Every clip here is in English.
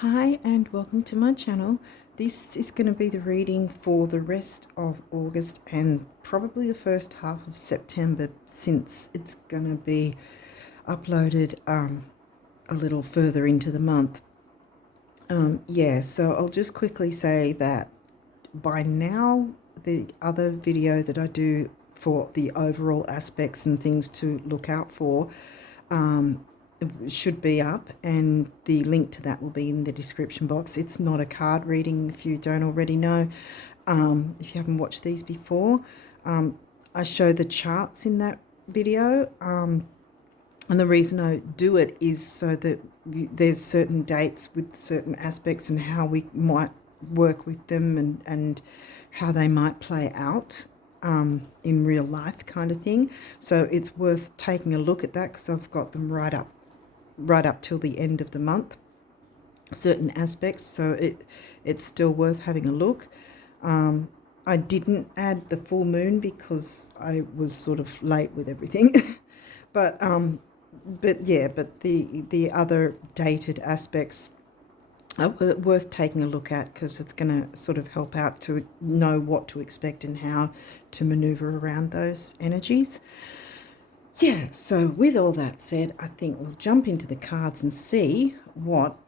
Hi and welcome to my channel. This is going to be the reading for the rest of August and probably the first half of September, since it's going to be uploaded a little further into the month. So I'll just quickly say that by now the other video that I do for the overall aspects and things to look out for should be up, and the link to that will be in the description box. It's not a card reading, if you don't already know. If you haven't watched these before, I show the charts in that video, and the reason I do it is so that there's certain dates with certain aspects and how we might work with them, and how they might play out in real life kind of thing. So it's worth taking a look at that, because I've got them right up till the end of the month, certain aspects, so it's still worth having a look. I didn't add the full moon because I was sort of late with everything. but the other dated aspects are worth taking a look at, because it's going to sort of help out to know what to expect and how to maneuver around those energies. Yeah, so with all that said, I think we'll jump into the cards and see what,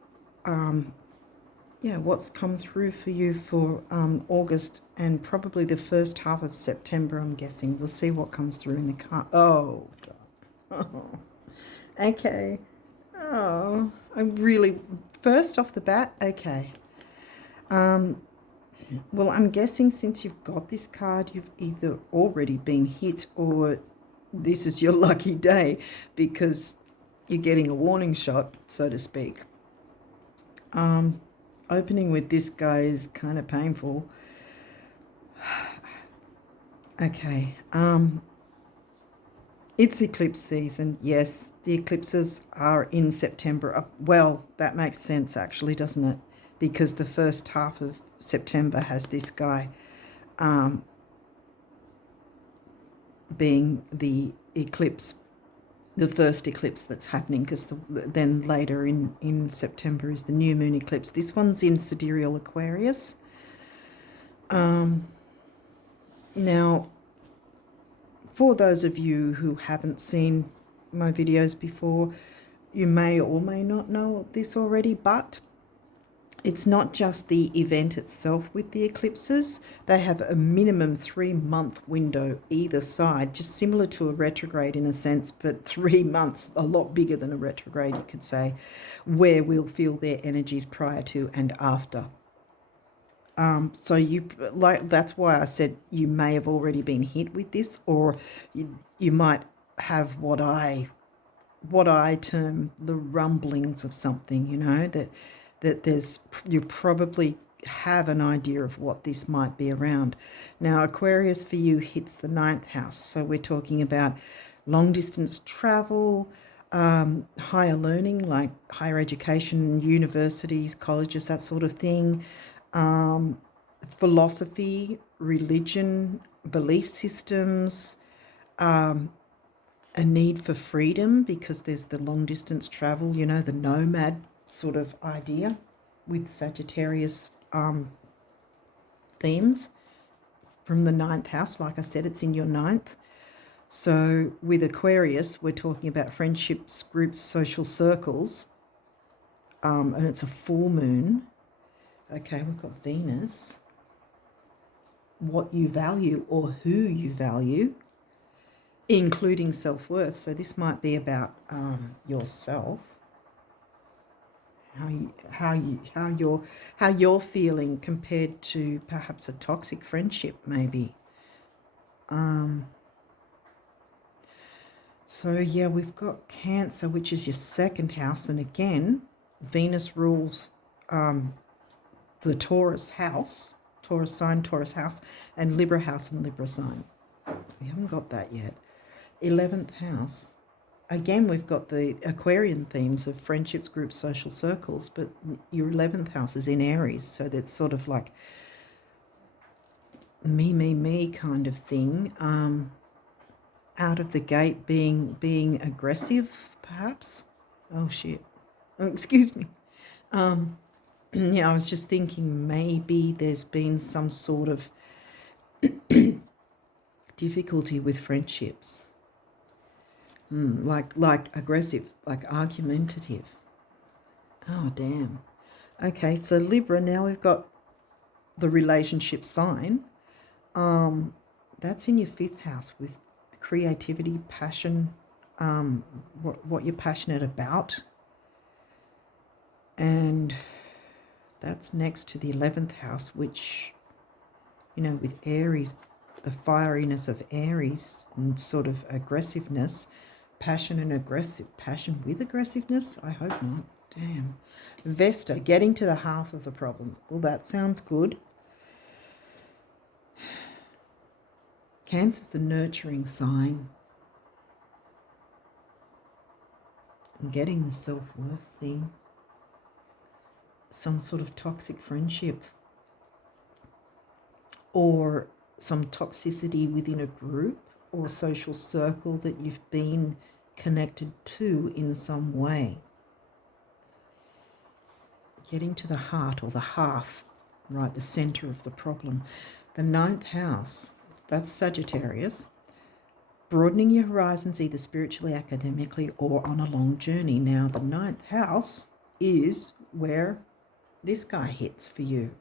what's come through for you for August and probably the first half of September, I'm guessing. We'll see what comes through in the card. Oh, okay. Oh, I'm really, first off the bat, okay. Well, I'm guessing since you've got this card, you've either already been hit or this is your lucky day, because you're getting a warning shot, so to speak. Opening with this guy is kind of painful. Okay. It's eclipse season. Yes, the eclipses are in September. Well, that makes sense actually, doesn't it? Because the first half of September has this guy being the eclipse, the first eclipse that's happening, because then later in September is the new moon eclipse. This one's in Sidereal Aquarius. Now, for those of you who haven't seen my videos before, you may or may not know this already, but it's not just the event itself with the eclipses. They have a minimum 3-month window either side, just similar to a retrograde in a sense, but 3 months, a lot bigger than a retrograde, you could say, where we'll feel their energies prior to and after. So that's why I said you may have already been hit with this, or you might have what I term the rumblings of something, that you probably have an idea of what this might be around. Now, Aquarius for you hits the 9th house, so we're talking about long distance travel, higher learning, like higher education, universities, colleges, that sort of thing, philosophy, religion, belief systems, a need for freedom, because there's the long distance travel, the nomad sort of idea with Sagittarius themes from the 9th house. Like I said, it's in your 9th. So with Aquarius, we're talking about friendships, groups, social circles, and it's a full moon. Okay, we've got Venus, what you value or who you value, including self-worth. So this might be about yourself, how you're feeling compared to perhaps a toxic friendship, maybe. So yeah, we've got Cancer, which is your 2nd house, and again, Venus rules the Taurus house, Taurus sign, Taurus house, and Libra house and Libra sign. We haven't got that yet. 11th house. Again, we've got the Aquarian themes of friendships, groups, social circles, but your 11th house is in Aries, so that's sort of like me kind of thing. Out of the gate being aggressive, perhaps. Oh shit. Oh, excuse me. Yeah, I was just thinking maybe there's been some sort of difficulty with friendships. Like aggressive, like argumentative. Oh, damn. Okay, so Libra, now we've got the relationship sign. That's in your 5th house with creativity, passion, what you're passionate about. And that's next to the 11th house, which, with Aries, the fieriness of Aries and sort of aggressiveness, passion with aggressiveness. I hope not. Damn. Vesta, getting to the heart of the problem. Well, that sounds good. Cancer's the nurturing sign. And getting the self-worth thing. Some sort of toxic friendship. Or some toxicity within a group or social circle that you've been connected to in some way. Getting to the heart or the half, right, the center of the problem. The 9th house, that's Sagittarius. Broadening your horizons either spiritually, academically, or on a long journey. Now, the 9th house is where this guy hits for you.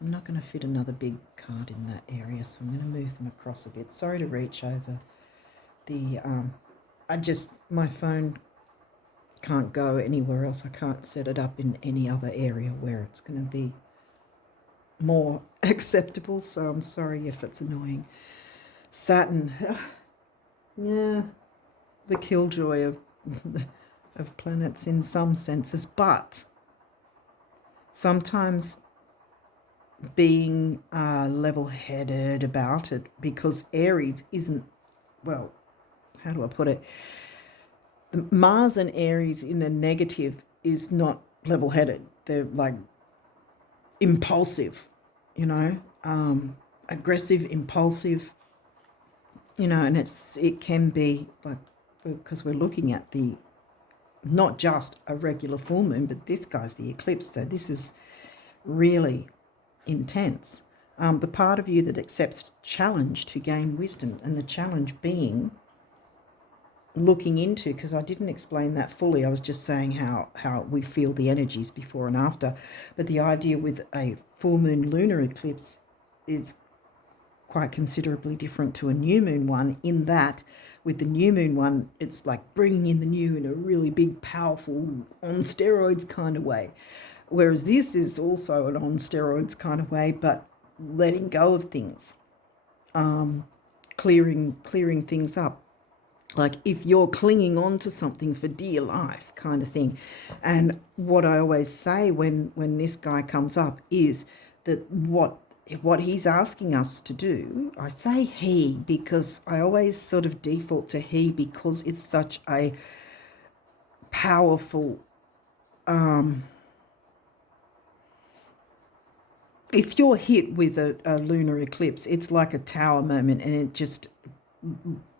I'm not going to fit another big card in that area, so I'm going to move them across a bit. Sorry to reach over the... my phone can't go anywhere else. I can't set it up in any other area where it's going to be more acceptable, so I'm sorry if it's annoying. Saturn, yeah, the killjoy of planets in some senses, but sometimes being level-headed about it, because Aries isn't, well, how do I put it? Mars and Aries in a negative is not level-headed. They're like impulsive, aggressive, impulsive, and it can be like, because we're looking at the, not just a regular full moon, but this guy's the eclipse, so this is really intense. The part of you that accepts challenge to gain wisdom, and the challenge being looking into, because I didn't explain that fully, I was just saying how we feel the energies before and after, but the idea with a full moon lunar eclipse is quite considerably different to a new moon one, in that with the new moon one, it's like bringing in the new in a really big, powerful, on steroids kind of way. Whereas this is also an on steroids kind of way, but letting go of things, clearing things up. Like if you're clinging on to something for dear life kind of thing. And what I always say when this guy comes up is that what he's asking us to do, I say he because I always sort of default to he because it's such a powerful, if you're hit with a lunar eclipse, it's like a tower moment, and it just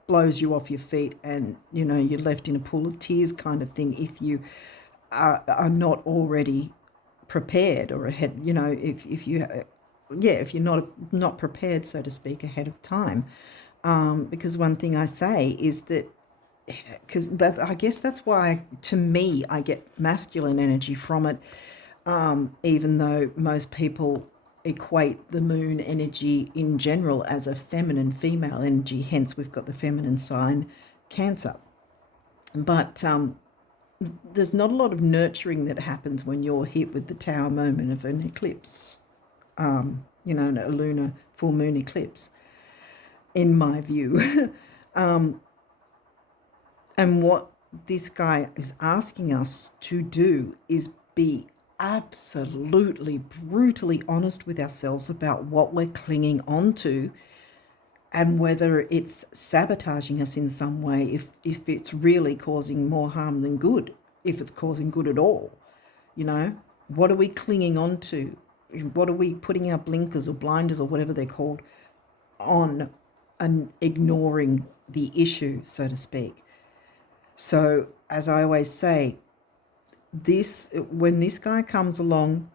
blows you off your feet, and you're left in a pool of tears kind of thing if you are not already prepared or ahead, if you're not prepared, so to speak, ahead of time. Because one thing I say is that, because I guess that's why, to me, I get masculine energy from it, even though most people equate the moon energy in general as a feminine, female energy, hence we've got the feminine sign Cancer. But there's not a lot of nurturing that happens when you're hit with the tower moment of an eclipse, a lunar full moon eclipse, in my view. And what this guy is asking us to do is be absolutely brutally honest with ourselves about what we're clinging on to, and whether it's sabotaging us in some way, if it's really causing more harm than good, if it's causing good at all. What are we clinging on to? What are we putting our blinkers or blinders or whatever they're called on, and ignoring the issue, so to speak? So as I always say, when this guy comes along,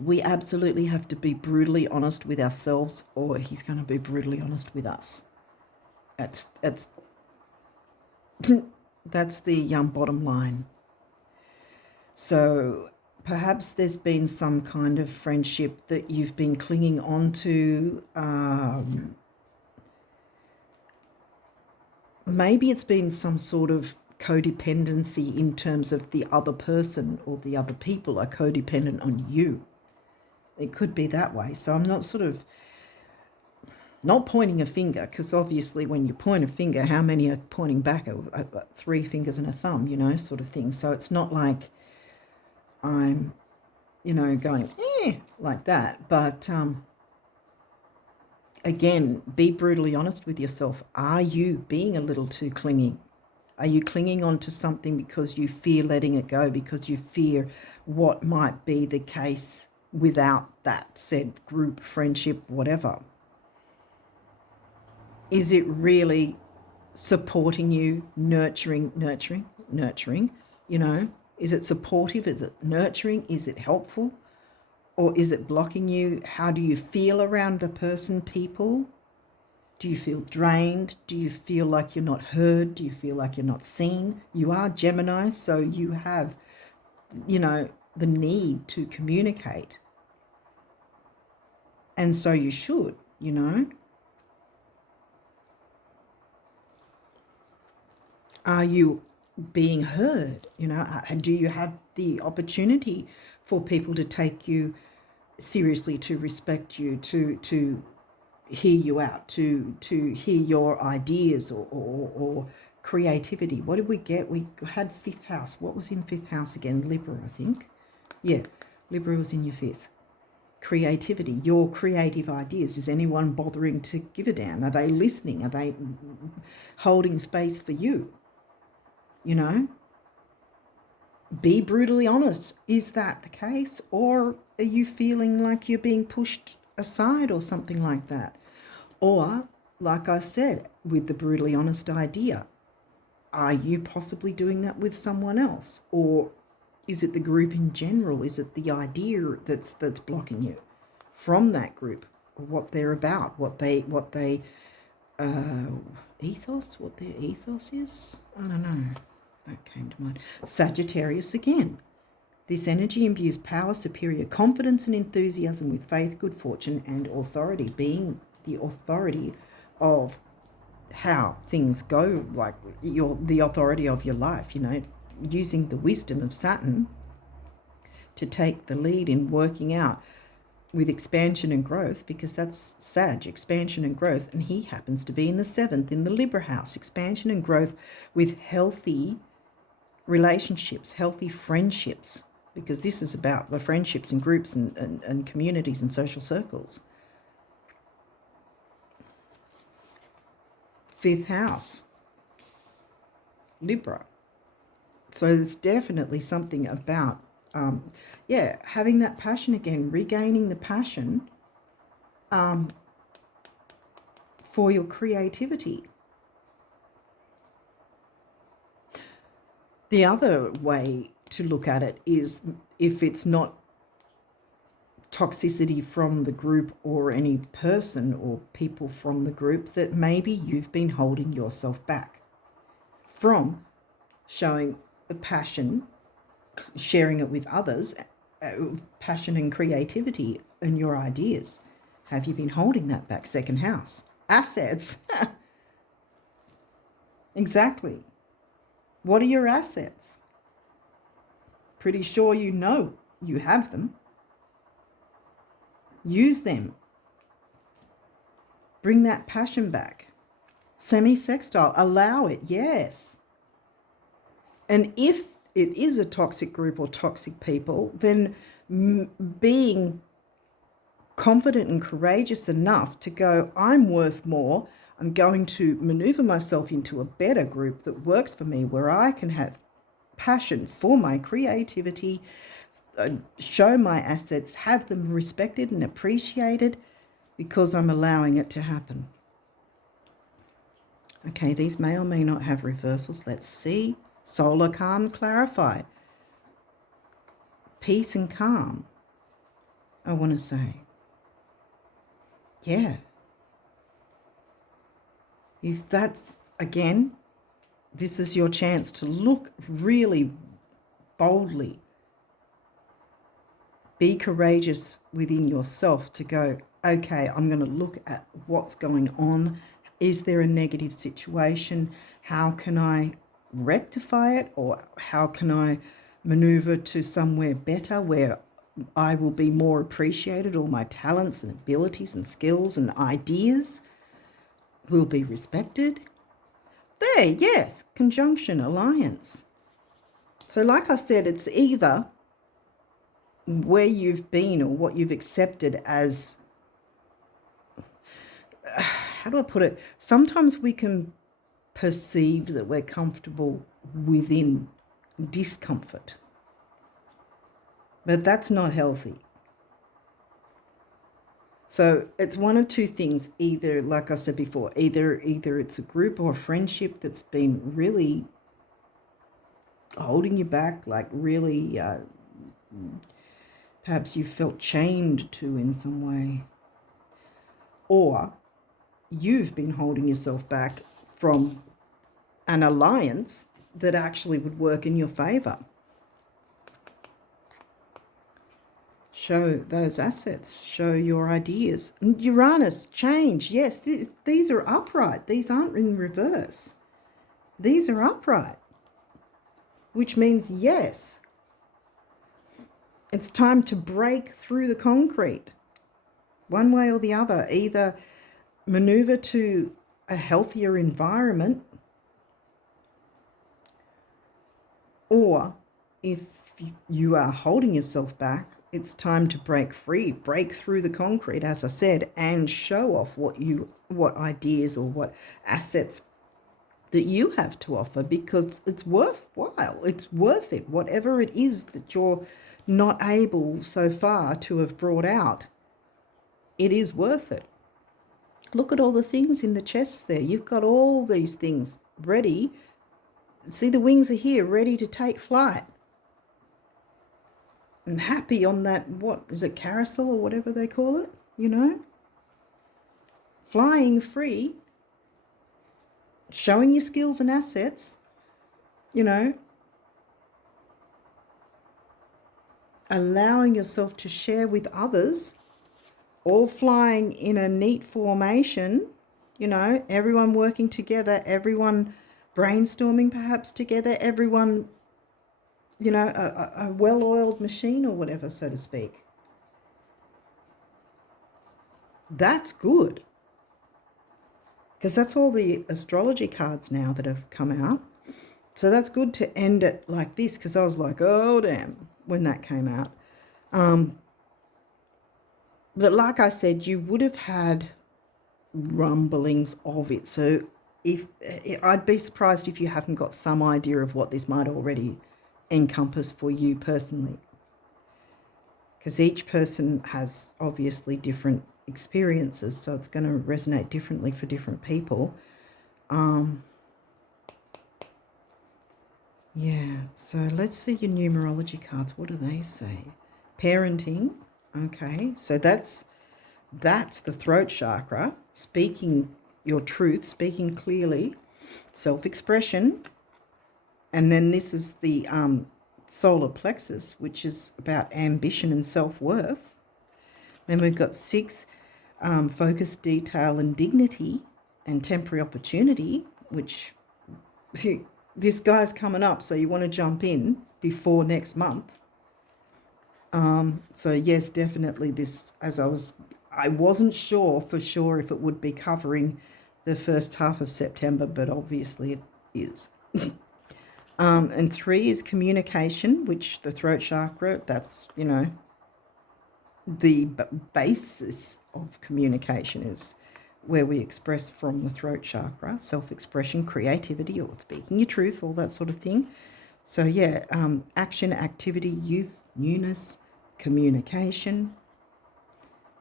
we absolutely have to be brutally honest with ourselves, or he's going to be brutally honest with us. That's that's the bottom line. So perhaps there's been some kind of friendship that you've been clinging on to. Maybe it's been some sort of codependency in terms of the other person, or the other people are codependent on you. It could be that way. So I'm not pointing a finger, because obviously when you point a finger, how many are pointing back? 3 fingers and a thumb, sort of thing. So it's not like I'm, going like that. But again, be brutally honest with yourself. Are you being a little too clingy? Are you clinging on to something because you fear letting it go, because you fear what might be the case without that said group, friendship, whatever? Is it really supporting you, nurturing? Is it supportive? Is it nurturing? Is it helpful? Or is it blocking you? How do you feel around the person, people? Do you feel drained? Do you feel like you're not heard? Do you feel like you're not seen? You are Gemini, so you have, the need to communicate. And so you should, Are you being heard? Do you have the opportunity for people to take you seriously, to respect you, to hear you out, to hear your ideas or creativity? What did we get? We had 5th house. What was in 5th house again? Libra, I think. Yeah, Libra was in your 5th. Creativity, your creative ideas. Is anyone bothering to give a damn? Are they listening? Are they holding space for you? Be brutally honest. Is that the case? Or are you feeling like you're being pushed aside or something like that? Or, like I said, with the brutally honest idea, are you possibly doing that with someone else? Or is it the group in general? Is it the idea that's blocking you from that group? What they're about, what their ethos is? I don't know. That came to mind. Sagittarius again. This energy imbues power, superior confidence and enthusiasm with faith, good fortune and authority, being the authority of how things go, like the authority of your life, using the wisdom of Saturn to take the lead in working out with expansion and growth, because that's Sag, expansion and growth, and he happens to be in the 7th, in the Libra house, expansion and growth with healthy relationships, healthy friendships, because this is about the friendships and groups and communities and social circles. 5th house, Libra. So there's definitely something about, having that passion again, regaining the passion for your creativity. The other way to look at it is, if it's not toxicity from the group or any person or people from the group, that maybe you've been holding yourself back from showing the passion, sharing it with others, passion and creativity and your ideas. Have you been holding that back? 2nd house. Assets. Exactly. What are your assets? Pretty sure you have them. Use them. Bring that passion back. Semi-sextile. Allow it, yes. And if it is a toxic group or toxic people, then being confident and courageous enough to go, I'm worth more. I'm going to maneuver myself into a better group that works for me, where I can have passion for my creativity, show my assets, have them respected and appreciated, because I'm allowing it to happen. Okay, these may or may not have reversals. Let's see. Solar, calm, clarify. peace and calm, I want to say. Yeah. If that's, again, this is your chance to look really boldly. Be courageous within yourself to go, okay, I'm going to look at what's going on. Is there a negative situation? How can I rectify it? Or how can I maneuver to somewhere better where I will be more appreciated? All my talents and abilities and skills and ideas will be respected. There, yes, conjunction, alliance. So like I said, it's either where you've been or what you've accepted as, how do I put it? Sometimes we can perceive that we're comfortable within discomfort, but that's not healthy. So it's one of two things. Either, like I said before, either it's a group or a friendship that's been really holding you back, like really perhaps you felt chained to in some way, or you've been holding yourself back from an alliance that actually would work in your favor. Show those assets, show your ideas. Uranus, change. Yes, these are upright. These aren't in reverse. These are upright, which means yes, it's time to break through the concrete, one way or the other. Either maneuver to a healthier environment, or if you are holding yourself back, it's time to break free, break through the concrete, as I said, and show off what ideas or what assets that you have to offer, because it's worthwhile. It's worth it. Whatever it is that you're not able so far to have brought out, it is worth it. Look at all the things in the chests there. You've got all these things ready. See, the wings are here, ready to take flight. And happy on that, what is it, carousel or whatever they call it, you know? Flying free, showing your skills and assets, you know, allowing yourself to share with others, all flying in a neat formation, you know, everyone working together, everyone brainstorming perhaps together, everyone, you know, a well-oiled machine or whatever, so to speak. That's good. Because that's all the astrology cards now that have come out. So that's good to end it like this, because I was like, oh, damn, when that came out. But like I said, you would have had rumblings of it. So if I'd be surprised if you haven't got some idea of what this might already encompass for you personally, because each person has obviously different experiences, so it's going to resonate differently for different people. Yeah, so let's see your numerology cards. What do they say? Parenting. Okay, so that's the throat chakra, speaking your truth, speaking clearly, self-expression. And then this is the solar plexus, which is about ambition and self-worth. Then we've got 6, focus, detail and dignity and temporary opportunity, which, see, this guy's coming up, so you want to jump in before next month. So yes, definitely this, as I wasn't sure for sure if it would be covering the first half of September, but obviously it is. And 3 is communication, which the throat chakra, that's, you know, the basis of communication is where we express from the throat chakra, self-expression, creativity, or speaking your truth, all that sort of thing. So yeah, action, activity, youth, newness, communication,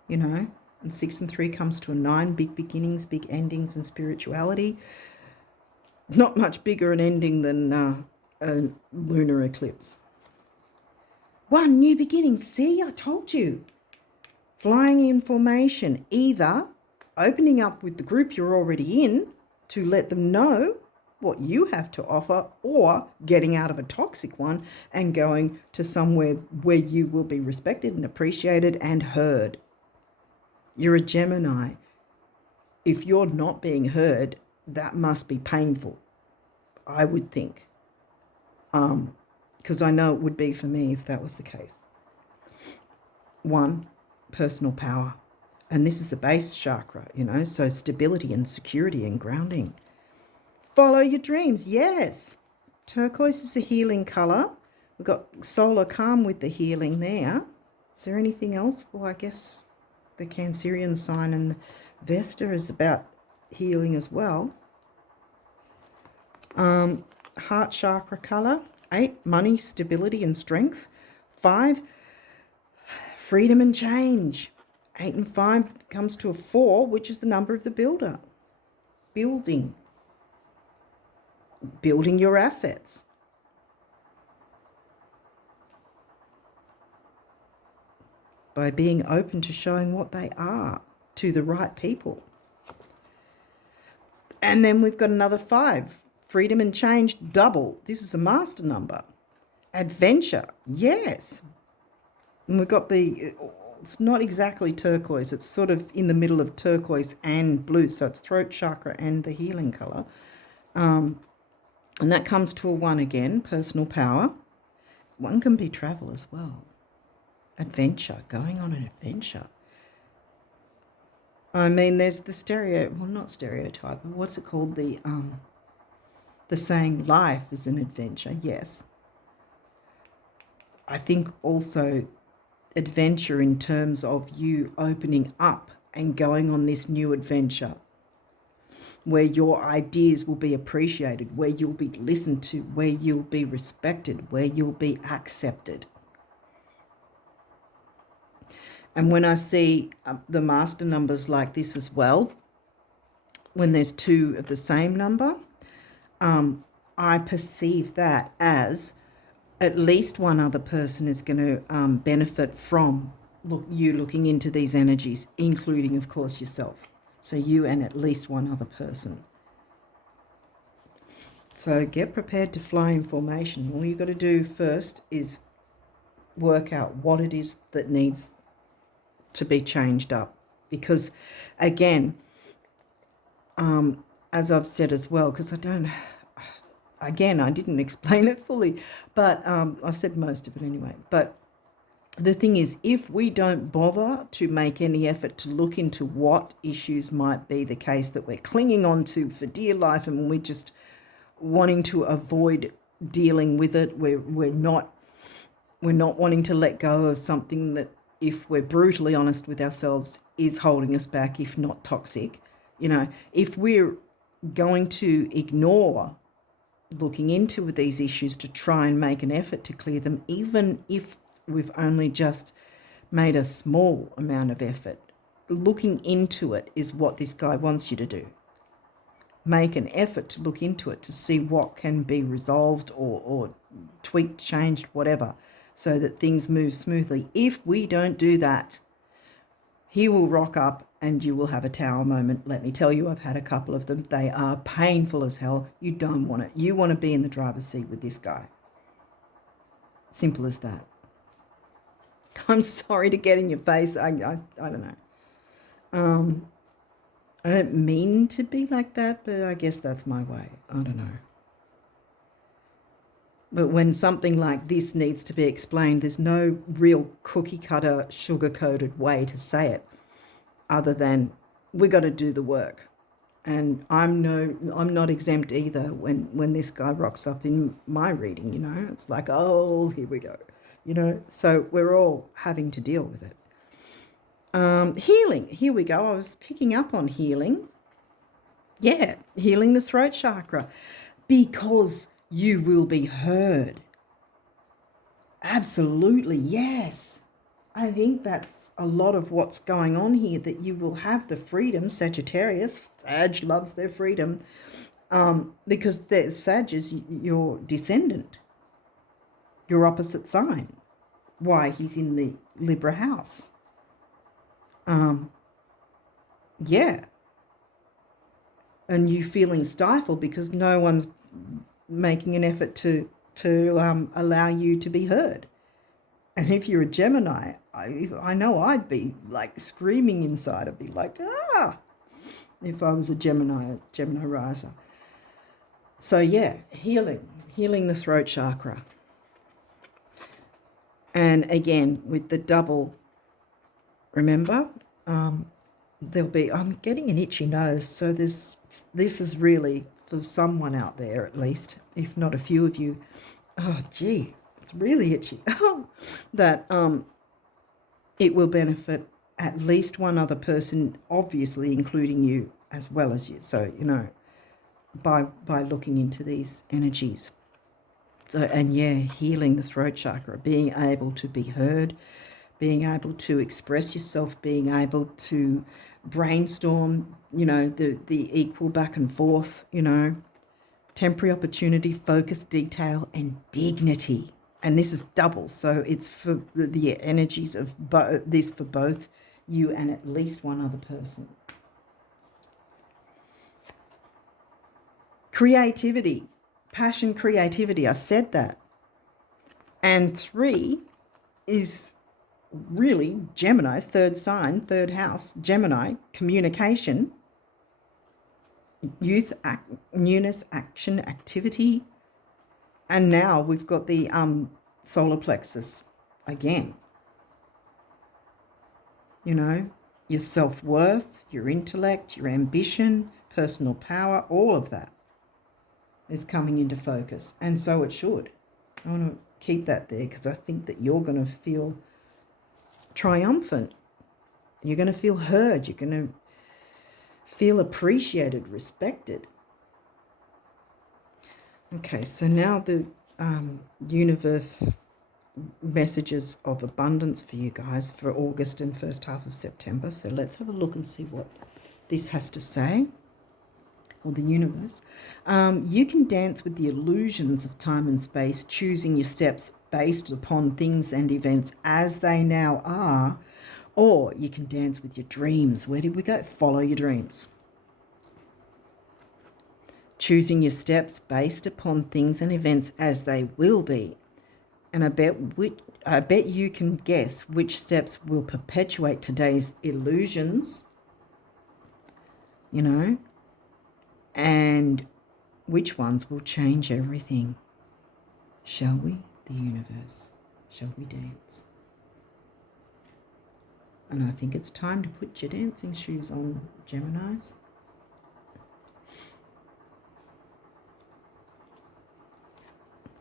you know. And 6 and 3 comes to a 9, big beginnings, big endings, and spirituality. Not much bigger an ending than a lunar eclipse. One, new beginning. See, I told you. Flying in formation, either opening up with the group you're already in to let them know what you have to offer, or getting out of a toxic one and going to somewhere where you will be respected and appreciated and heard. You're a Gemini. If you're not being heard, that must be painful, I would think. Because I know it would be for me if that was the case. One, personal power. And this is the base chakra, so stability and security and grounding. Follow your dreams, yes. Turquoise is a healing colour. We've got solar calm with the healing there. Is there anything else? Well, I guess the Cancerian sign and Vesta is about healing as well. Heart chakra colour. 8, money, stability and strength. 5, freedom and change. 8 and 5 comes to a 4, which is the number of the builder. Building your assets. By being open to showing what they are to the right people. And then we've got another 5, freedom and change, double. This is a master number. Adventure, yes. And we've got it's not exactly turquoise. It's sort of in the middle of turquoise and blue. So it's throat chakra and the healing colour. And that comes to a 1 again, personal power. 1 can be travel as well. Adventure, going on an adventure. I mean, there's the not stereotype, but what's it called? The saying, life is an adventure, yes. I think also adventure in terms of you opening up and going on this new adventure where your ideas will be appreciated, where you'll be listened to, where you'll be respected, where you'll be accepted. And when I see the master numbers like this as well, when there's 2 of the same number, I perceive that as at least one other person is going to benefit from you looking into these energies, including, of course, yourself. So you and at least one other person. So get prepared to fly in formation. All you've got to do first is work out what it is that needs to be changed up. Because, again, as I've said as well, because I didn't explain it fully, but I've said most of it anyway. But the thing is, if we don't bother to make any effort to look into what issues might be the case that we're clinging on to for dear life, and we're just wanting to avoid dealing with it, we're not wanting to let go of something that, if we're brutally honest with ourselves, is holding us back, if not toxic. If we're going to ignore looking into these issues to try and make an effort to clear them, even if we've only just made a small amount of effort, looking into it is what this guy wants you to do. Make an effort to look into it to see what can be resolved or tweaked, changed, whatever, so that things move smoothly. If we don't do that, he will rock up and you will have a tower moment. Let me tell you, I've had a couple of them. They are painful as hell. You don't want it. You want to be in the driver's seat with this guy. Simple as that. I'm sorry to get in your face. I don't know. I don't mean to be like that, but I guess that's my way. I don't know. But when something like this needs to be explained, there's no real cookie-cutter, sugar-coated way to say it other than we got to do the work. And I'm not exempt either when this guy rocks up in my reading, It's like, oh, here we go, So we're all having to deal with it. Healing, here we go. I was picking up on healing. Yeah, healing the throat chakra, because you will be heard. Absolutely, yes. I think that's a lot of what's going on here, that you will have the freedom. Sagittarius, Sag loves their freedom, because Sag is your descendant, your opposite sign. why he's in the Libra house. Yeah. And you feeling stifled because no one's making an effort to allow you to be heard. And if you're a Gemini, I know I'd be like screaming inside. I'd be like, if I was a Gemini riser. So yeah, healing the throat chakra. And again, with the double, remember, there'll be, I'm getting an itchy nose, so this is really for someone out there at least, if not a few of you. Oh, gee, it's really itchy. That it will benefit at least one other person, obviously including you as well as you. So, you know, by looking into these energies. So, and yeah, healing the throat chakra, being able to be heard, being able to express yourself, being able to brainstorm, you know, the equal back and forth, you know, temporary opportunity, focus, detail, and dignity. And this is double, so it's for the energies of this for both you and at least one other person. Creativity, passion, creativity, I said that. And 3 is really Gemini, third sign, third house, Gemini, communication, youth, newness, action, activity. And now we've got the solar plexus again. You know, your self-worth, your intellect, your ambition, personal power, all of that is coming into focus. And so it should. I want to keep that there because I think that you're going to feel triumphant. You're going to feel heard. You're going to feel appreciated, respected. Okay, so now the universe messages of abundance for you guys for August and first half of September. So let's have a look and see what this has to say, or the universe. You can dance with the illusions of time and space, choosing your steps based upon things and events as they now are, or you can dance with your dreams. Where did we go? Follow your dreams. Choosing your steps based upon things and events as they will be. And I bet you can guess which steps will perpetuate today's illusions, you know, and which ones will change everything. Shall we, the universe? Shall we dance? And I think it's time to put your dancing shoes on, Geminis.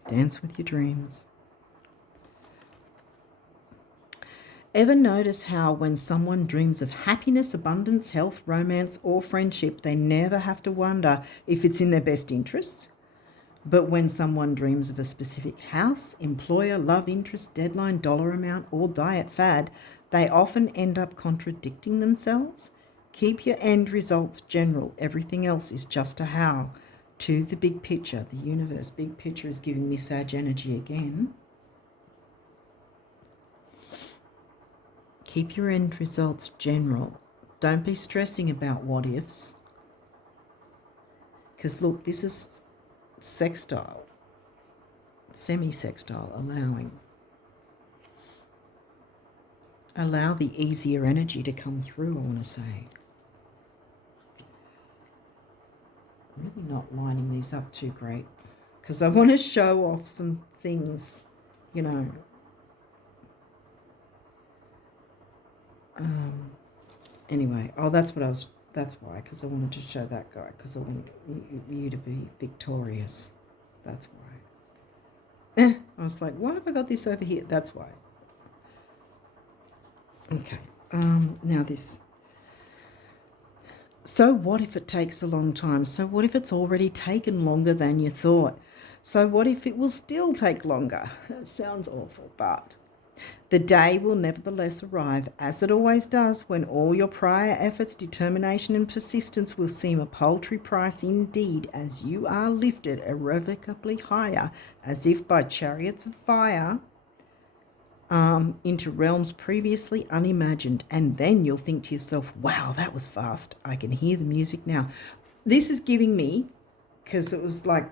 Dance with your dreams. Ever notice how when someone dreams of happiness, abundance, health, romance, or friendship, they never have to wonder if it's in their best interests? But when someone dreams of a specific house, employer, love interest, deadline, dollar amount, or diet fad, they often end up contradicting themselves. Keep your end results general. Everything else is just a how. To the big picture, the universe. Big picture is giving me Sag energy again. Keep your end results general. Don't be stressing about what ifs. Because look, this is sextile, semi-sextile, allowing. Allow the easier energy to come through, I want to say. I'm really not lining these up too great because I want to show off some things, you know. Anyway, that's why, because I wanted to show that guy, because I want you to be victorious. That's why. I was like, why have I got this over here? That's why. Okay, now this. So what if it takes a long time? So what if it's already taken longer than you thought? So what if it will still take longer? It sounds awful, but the day will nevertheless arrive, as it always does, when all your prior efforts, determination and persistence will seem a paltry price indeed, as you are lifted irrevocably higher, as if by chariots of fire. into realms previously unimagined. And then you'll think to yourself, wow, that was fast. I can hear the music now. This is giving me, because it was like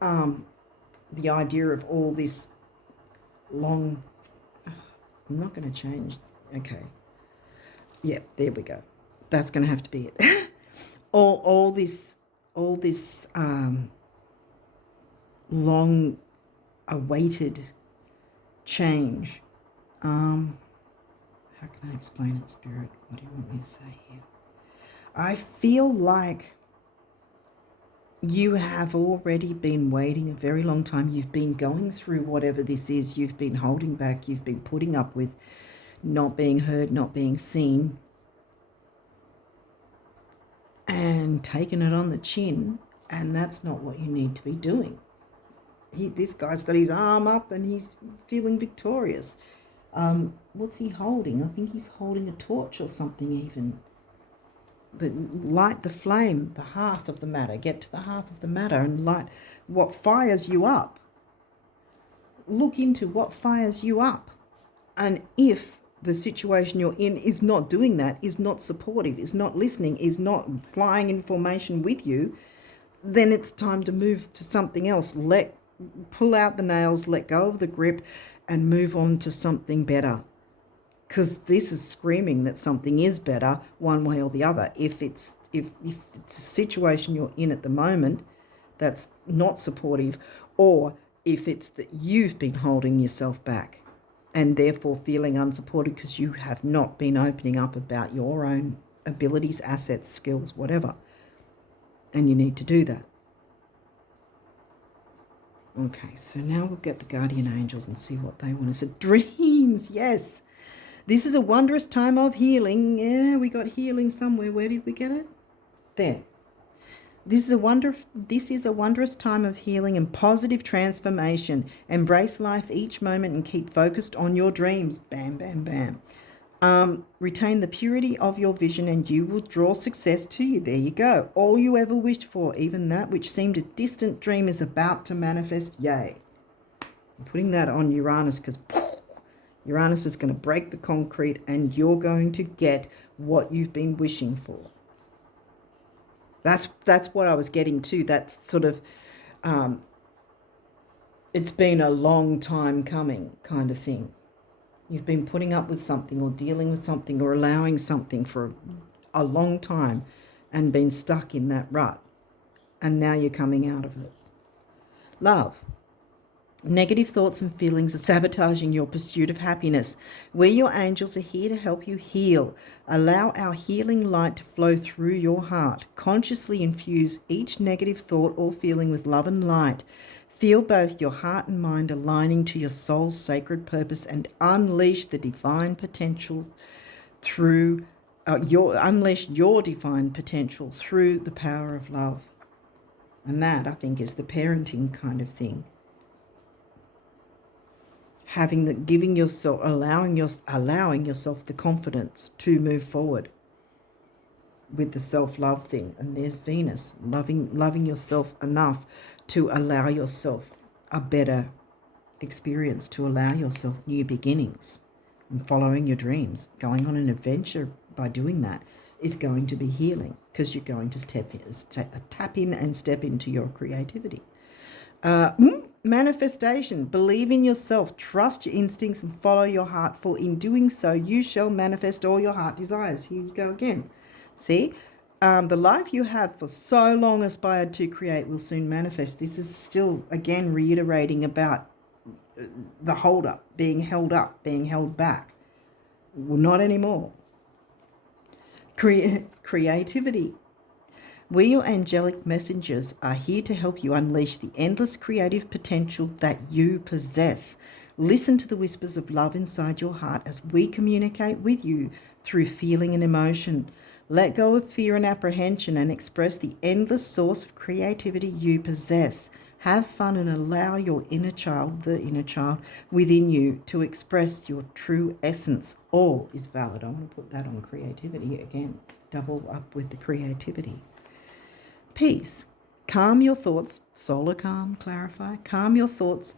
the idea of all this long, I'm not going to change. Okay. Yeah, there we go. That's going to have to be it. all this long awaited change. How can I explain it, Spirit? What do you want me to say here? I feel like you have already been waiting a very long time. You've been going through whatever this is. You've been holding back. You've been putting up with not being heard, not being seen, and taking it on the chin. And that's not what you need to be doing. This guy's got his arm up and he's feeling victorious. What's he holding? I think he's holding a torch or something even. Light the flame, the hearth of the matter. Get to the hearth of the matter and light what fires you up. Look into what fires you up. And if the situation you're in is not doing that, is not supportive, is not listening, is not flying in formation with you, then it's time to move to something else. Pull out the nails, let go of the grip, and move on to something better. Because this is screaming that something is better one way or the other. If it's a situation you're in at the moment that's not supportive, or if it's that you've been holding yourself back and therefore feeling unsupported because you have not been opening up about your own abilities, assets, skills, whatever. And you need to do that. Okay, so now we'll get the guardian angels and see what they want to say. Dreams, yes. This is a wondrous time of healing. Yeah, we got healing somewhere. Where did we get it? There. This is a wondrous time of healing and positive transformation. Embrace life each moment and keep focused on your dreams. Bam, bam, bam. Retain the purity of your vision and you will draw success to you. There you go. All you ever wished for, even that which seemed a distant dream, is about to manifest. Yay. I'm putting that on Uranus because Uranus is going to break the concrete and you're going to get what you've been wishing for. That's what I was getting to. That's sort of, it's been a long time coming kind of thing. You've been putting up with something or dealing with something or allowing something for a long time and been stuck in that rut. And now you're coming out of it. Love. Negative thoughts and feelings are sabotaging your pursuit of happiness. We, your angels, are here to help you heal. Allow our healing light to flow through your heart. Consciously infuse each negative thought or feeling with love and light. Feel both your heart and mind aligning to your soul's sacred purpose and unleash the divine potential through unleash your divine potential through the power of love. And that, I think, is the parenting kind of thing. Allowing yourself the confidence to move forward with the self-love thing. And there's Venus, loving yourself enough to allow yourself a better experience, to allow yourself new beginnings and following your dreams. Going on an adventure by doing that is going to be healing because you're going to tap in and step into your creativity. Manifestation. Believe in yourself, trust your instincts and follow your heart, for in doing so you shall manifest all your heart desires. Here you go again. See, the life you have for so long aspired to create will soon manifest. This is still again reiterating about the hold up, being held back. Well, not anymore. Creativity. We, your angelic messengers, are here to help you unleash the endless creative potential that you possess. Listen to the whispers of love inside your heart as we communicate with you through feeling and emotion. Let go of fear and apprehension and express the endless source of creativity you possess. Have fun and allow your inner child, the inner child within you, to express your true essence. All is valid. I'm going to put that on creativity again. Double up with the creativity. Peace. Calm your thoughts. Solar calm, clarify. Calm your thoughts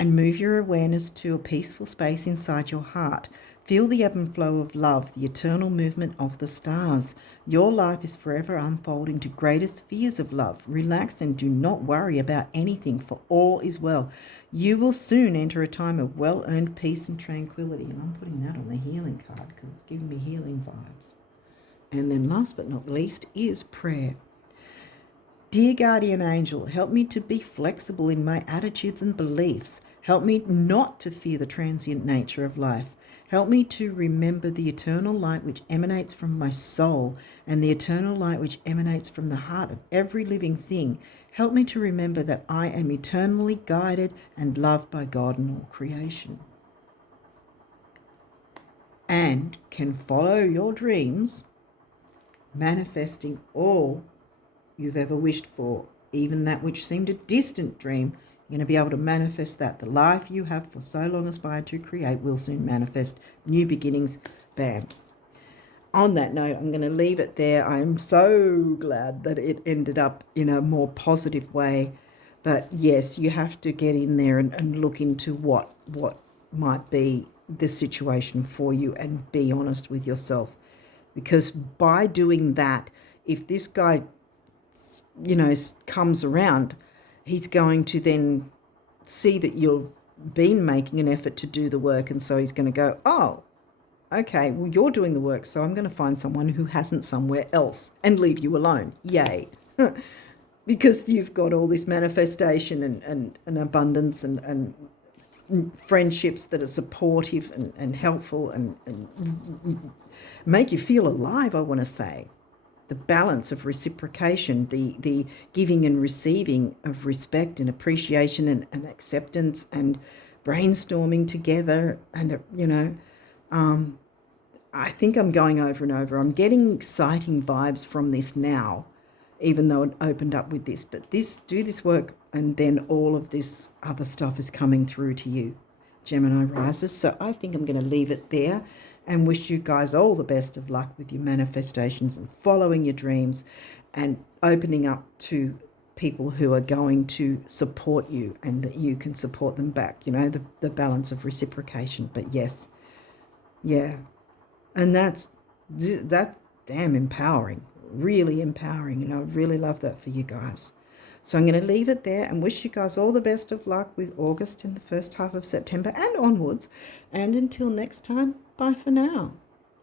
and move your awareness to a peaceful space inside your heart. Feel the ebb and flow of love, the eternal movement of the stars. Your life is forever unfolding to greater spheres of love. Relax and do not worry about anything, for all is well. You will soon enter a time of well-earned peace and tranquility. And I'm putting that on the healing card because it's giving me healing vibes. And then last but not least is prayer. Dear guardian angel, help me to be flexible in my attitudes and beliefs. Help me not to fear the transient nature of life. Help me to remember the eternal light which emanates from my soul and the eternal light which emanates from the heart of every living thing. Help me to remember that I am eternally guided and loved by God and all creation, and can follow your dreams, manifesting all you've ever wished for, even that which seemed a distant dream. You're going to be able to manifest that. The life you have for so long aspired to create will soon manifest. New beginnings. Bam. On that note, I'm going to leave it there. I'm so glad that it ended up in a more positive way. But yes, you have to get in there and look into what might be the situation for you and be honest with yourself. Because by doing that, if this guy, comes around, he's going to then see that you've been making an effort to do the work. And so he's going to go, oh, okay, well, you're doing the work, so I'm going to find someone who hasn't somewhere else and leave you alone. Yay. Because you've got all this manifestation and abundance and friendships that are supportive and helpful and make you feel alive, I want to say. The balance of reciprocation, the giving and receiving of respect and appreciation and acceptance and brainstorming together. And, I think I'm going over and over. I'm getting exciting vibes from this now, even though it opened up with this. But do this work, and then all of this other stuff is coming through to you, Gemini risers. So I think I'm going to leave it there and wish you guys all the best of luck with your manifestations and following your dreams and opening up to people who are going to support you and that you can support them back, the balance of reciprocation. But yes, yeah. And that damn empowering, really empowering. And I really love that for you guys. So I'm going to leave it there and wish you guys all the best of luck with August and the first half of September and onwards. And until next time, bye for now.